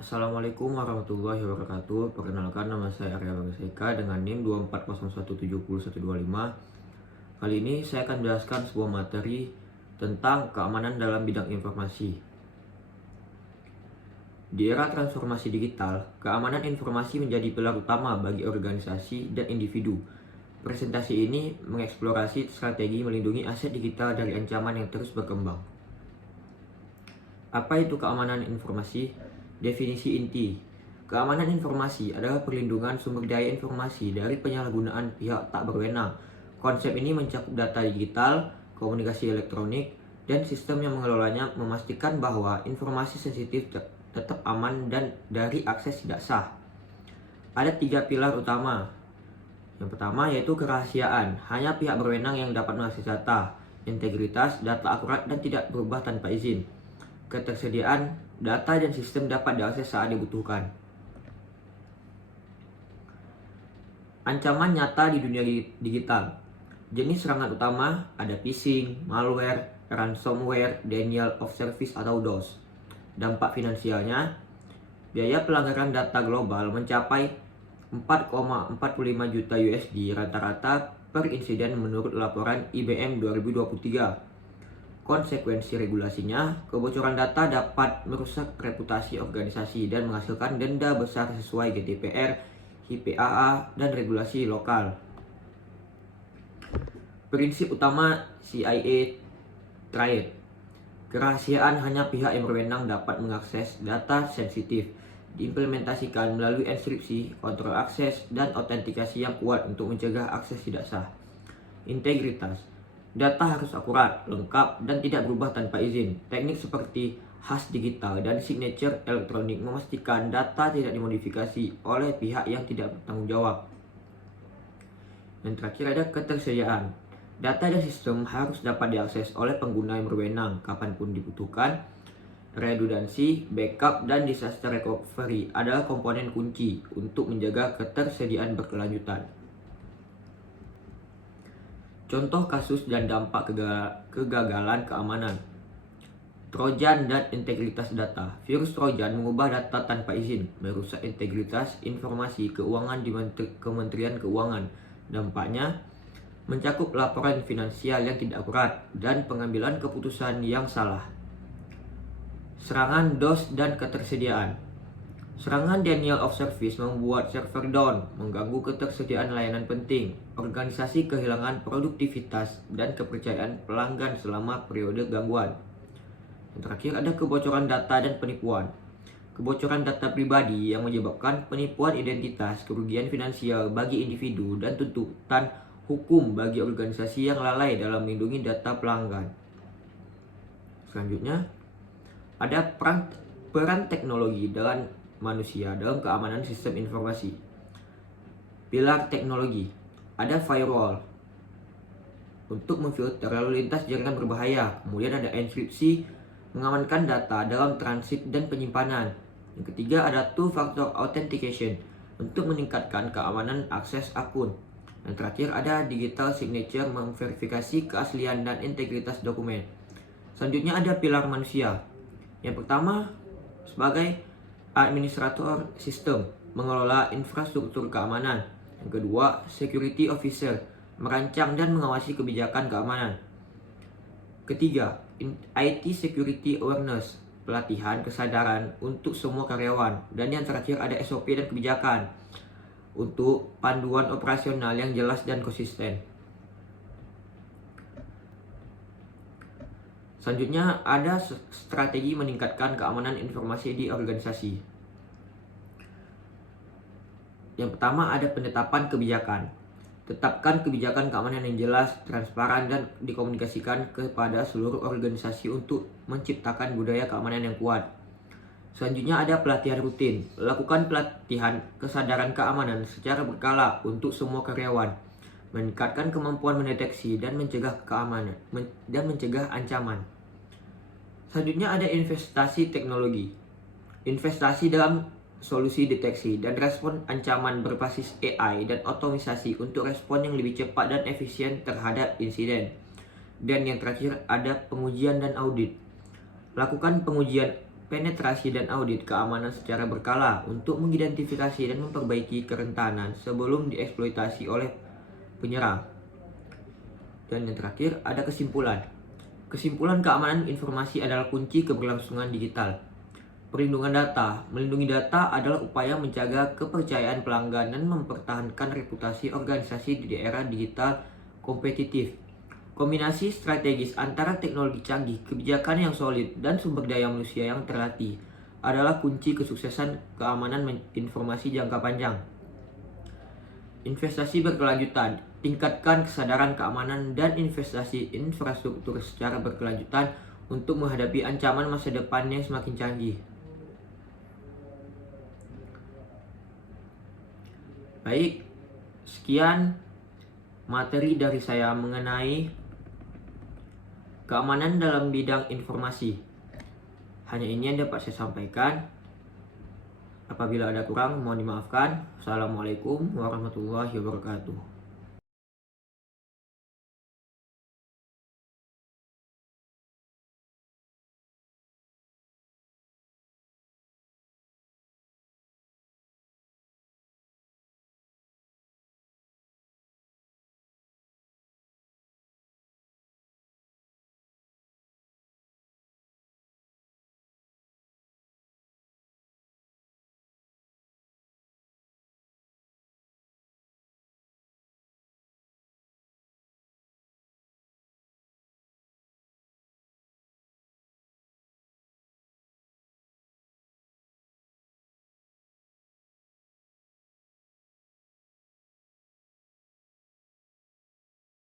Assalamualaikum warahmatullahi wabarakatuh. Perkenalkan, nama saya Arya Bagaseka dengan NIM 240170125. Kali ini saya akan menjelaskan sebuah materi tentang keamanan dalam bidang informasi. Di era transformasi digital, keamanan informasi menjadi pilar utama bagi organisasi dan individu. Presentasi ini mengeksplorasi strategi melindungi aset digital dari ancaman yang terus berkembang. Apa itu keamanan informasi? Definisi inti. Keamanan informasi adalah perlindungan sumber daya informasi dari penyalahgunaan pihak tak berwenang. Konsep ini mencakup data digital, komunikasi elektronik, dan sistem yang mengelolanya, memastikan bahwa informasi sensitif tetap aman dan dari akses tidak sah. Ada 3 pilar utama. Yang pertama yaitu kerahasiaan. Hanya pihak berwenang yang dapat mengakses data. Integritas, data akurat dan tidak berubah tanpa izin. Ketersediaan, data dan sistem dapat diakses saat dibutuhkan. Ancaman nyata di dunia digital. Jenis serangan utama ada phishing, malware, ransomware, denial of service atau DOS. Dampak finansialnya, biaya pelanggaran data global mencapai 4,45 juta USD rata-rata per insiden menurut laporan IBM 2023. Konsekuensi regulasinya, kebocoran data dapat merusak reputasi organisasi dan menghasilkan denda besar sesuai GDPR, HPAA, dan regulasi lokal. Prinsip utama CIA Triad. Kerahasiaan hanya pihak yang berwenang dapat mengakses data sensitif. Diimplementasikan melalui enkripsi, kontrol akses, dan autentikasi yang kuat untuk mencegah akses tidak sah. Integritas. Data harus akurat, lengkap, dan tidak berubah tanpa izin. Teknik seperti hash digital dan signature elektronik memastikan data tidak dimodifikasi oleh pihak yang tidak bertanggung jawab. Yang terakhir ada ketersediaan. Data dan sistem harus dapat diakses oleh pengguna yang berwenang kapanpun dibutuhkan. Redundansi, backup, dan disaster recovery adalah komponen kunci untuk menjaga ketersediaan berkelanjutan. Contoh kasus dan dampak kegagalan keamanan. Trojan dan integritas data. Virus Trojan mengubah data tanpa izin, merusak integritas informasi keuangan di Kementerian Keuangan. Dampaknya mencakup laporan finansial yang tidak akurat dan pengambilan keputusan yang salah. Serangan DOS dan ketersediaan. Serangan denial of service membuat server down, mengganggu ketersediaan layanan penting. Organisasi kehilangan produktivitas dan kepercayaan pelanggan selama periode gangguan. Yang terakhir ada kebocoran data dan penipuan. Kebocoran data pribadi yang menyebabkan penipuan identitas, kerugian finansial bagi individu, dan tuntutan hukum bagi organisasi yang lalai dalam melindungi data pelanggan. Selanjutnya, ada peran teknologi dalam manusia dalam keamanan sistem informasi. Pilar teknologi. Ada firewall untuk memfilter lalu lintas jaringan berbahaya. Kemudian ada enkripsi, mengamankan data dalam transit dan penyimpanan. Yang ketiga ada two-factor authentication untuk meningkatkan keamanan akses akun. Yang terakhir ada digital signature, memverifikasi keaslian dan integritas dokumen. Selanjutnya ada pilar manusia. Yang pertama sebagai administrator sistem, mengelola infrastruktur keamanan. Yang kedua, security officer, merancang dan mengawasi kebijakan keamanan. Ketiga, IT security awareness, pelatihan kesadaran untuk semua karyawan. Dan yang terakhir ada SOP dan kebijakan untuk panduan operasional yang jelas dan konsisten. Selanjutnya ada strategi meningkatkan keamanan informasi di organisasi. Yang pertama ada penetapan kebijakan. Tetapkan kebijakan keamanan yang jelas, transparan, dan dikomunikasikan kepada seluruh organisasi untuk menciptakan budaya keamanan yang kuat. Selanjutnya ada pelatihan rutin. Lakukan pelatihan kesadaran keamanan secara berkala untuk semua karyawan. Meningkatkan kemampuan mendeteksi dan mencegah ancaman. Selanjutnya ada investasi teknologi. Investasi dalam solusi deteksi dan respon ancaman berbasis AI dan otomatisasi untuk respon yang lebih cepat dan efisien terhadap insiden. Dan yang terakhir ada pengujian dan audit. Lakukan pengujian penetrasi dan audit keamanan secara berkala untuk mengidentifikasi dan memperbaiki kerentanan sebelum dieksploitasi oleh penyerang. Dan yang terakhir, ada kesimpulan. Kesimpulan keamanan informasi adalah kunci keberlangsungan digital. Perlindungan data. Melindungi data adalah upaya menjaga kepercayaan pelanggan dan mempertahankan reputasi organisasi di era digital kompetitif. Kombinasi strategis antara teknologi canggih, kebijakan yang solid, dan sumber daya manusia yang terlatih adalah kunci kesuksesan keamanan informasi jangka panjang. Investasi berkelanjutan. Tingkatkan kesadaran keamanan dan investasi infrastruktur secara berkelanjutan untuk menghadapi ancaman masa depan yang semakin canggih. Baik, sekian materi dari saya mengenai keamanan dalam bidang informasi. Hanya ini yang dapat saya sampaikan. Apabila ada kurang, mohon dimaafkan. Assalamualaikum warahmatullahi wabarakatuh.